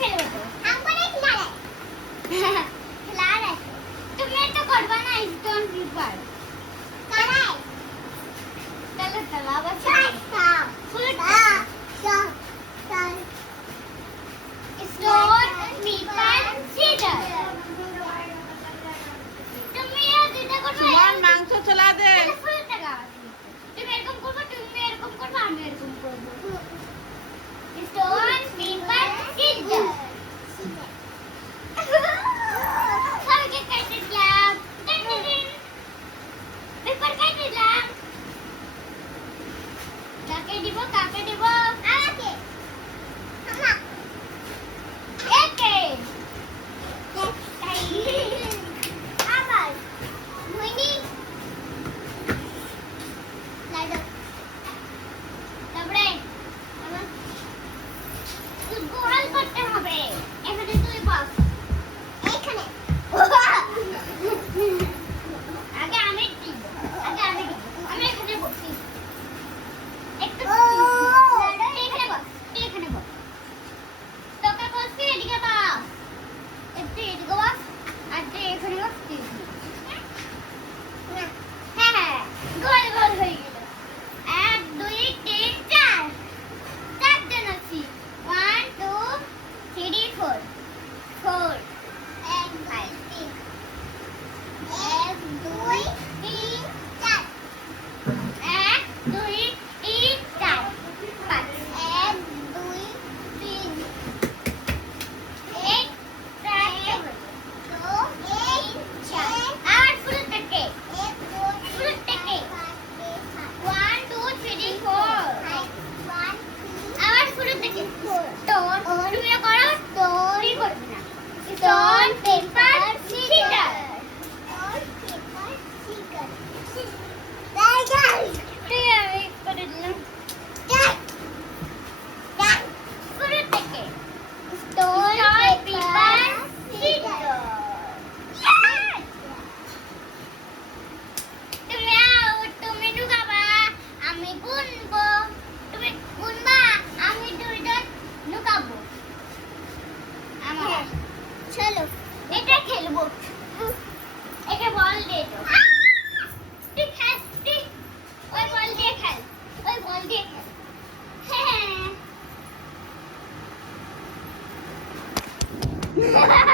খেলবো তো हमको नहीं खिला रहे खिला रहे तुम्हें तो करवा ना स्टोन पेपर कराए चलो चलो अब फुल स्टोन पेपर सीजर তুমি যেটা করবে সুমন মাংস চলা দে ফুল টাকা তুমি এরকম করবে তুমি এরকম করবে আমি এরকম করব স্টোন পেপার সিজার সবাইকে কেটে দিলাম পেপার কেটে দিলাম কাকে দিব আমাকে আমা একে আবার মুইনি লাইডো তারপরে আবার তুই গোল করতে হবে এখানে তুই বস এখানে আগে আমি দিব আমি এখানে বসি একটু এখানে বস তোকে বলছি এদিকে বস একটু এদিকে বস আর তুই এখানে বস হ্যাঁ গোল হয়ে গেল 1 2 3 4 চারজন আছি 1 2 3 4 4 1 2 3 4 1 2 3 4 5 1 2 3 1 2 4 আর ফুল থেকে ফুল থেকে 1 2 3 4 আবার শুরু থেকে স্টোন তুমি করো স্টোরি করবে না স্টোন পেপার সিজার তুই আমি করে দিলাম শুরু থেকে স্টোন পেপার সিজার তুমি ঢুকাবা আমি গুনবো তুমি গুনবা আমি দুইজন ঢুকাবো আমার চলো এটা খেলবো এটা বল দে তো তুই খেল তুই ওই বল দিয়ে খেল হ্যাঁ